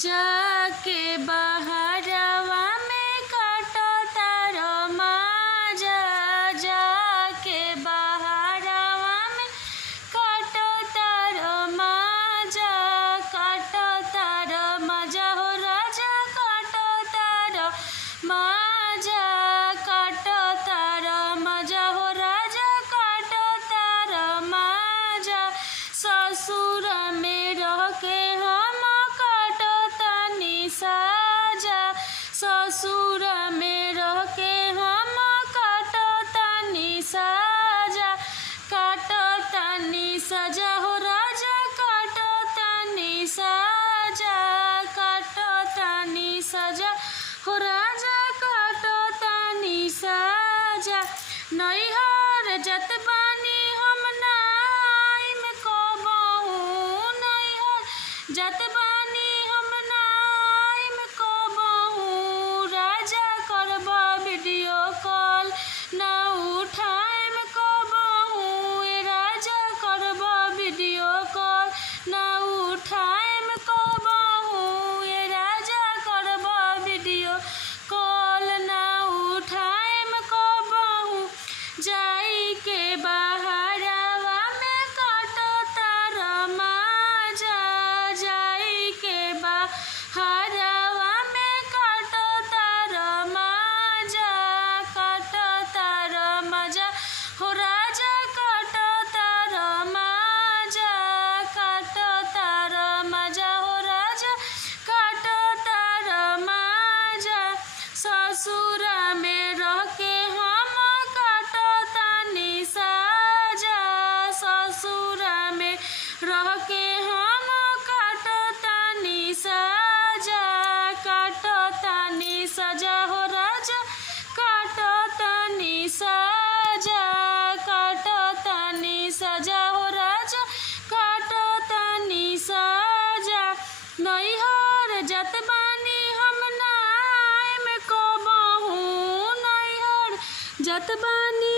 जाके बहरवा में काटो तारो माजा, जाके बहरवा में काटो तारो माजा, काटो तारो माजा हो राजा, काटो तारो माजा, काटो तारो माजा हो राजा, काटो तारो माजा। ससुर में रह के हम काटो तनी साजा, ससुर में रह के हम काटो तनी साजा, काटो तनी साजा हो राजा, काटो तनी साजा, काटो तनी साजा हो राजा, काटो तनी साजा। नैहर जत बानी हम नाइम कबहू, नैहर जत बानी हम नाइम कबहू, राजा करब वीडियो कॉल ना उठाइम कबहू, राजा करब वीडियो कॉल ना उठाइम कबहू, राजा करब वीडियो कॉल ना उठाइम कबहू। जाई के बहरवा में काटो तारो माजा, जाई के बहरवा में काटो तारो माजा, काटो तारो माजा हो राजा, काटो तारो माजा, काटो तारो माजा हो राजा, काटो तारो माजा। ससुर में रह के हम काटो तनी साजा, ससुर में रह के हम काटो तनी साजा, काटो तनी साजा हो राजा, काटो तनी साजा, काटो तनी साजा हो राजा, काटो तनी साजा। नैहर जत बानी हम नाइम कबहू, नैहर जत बानी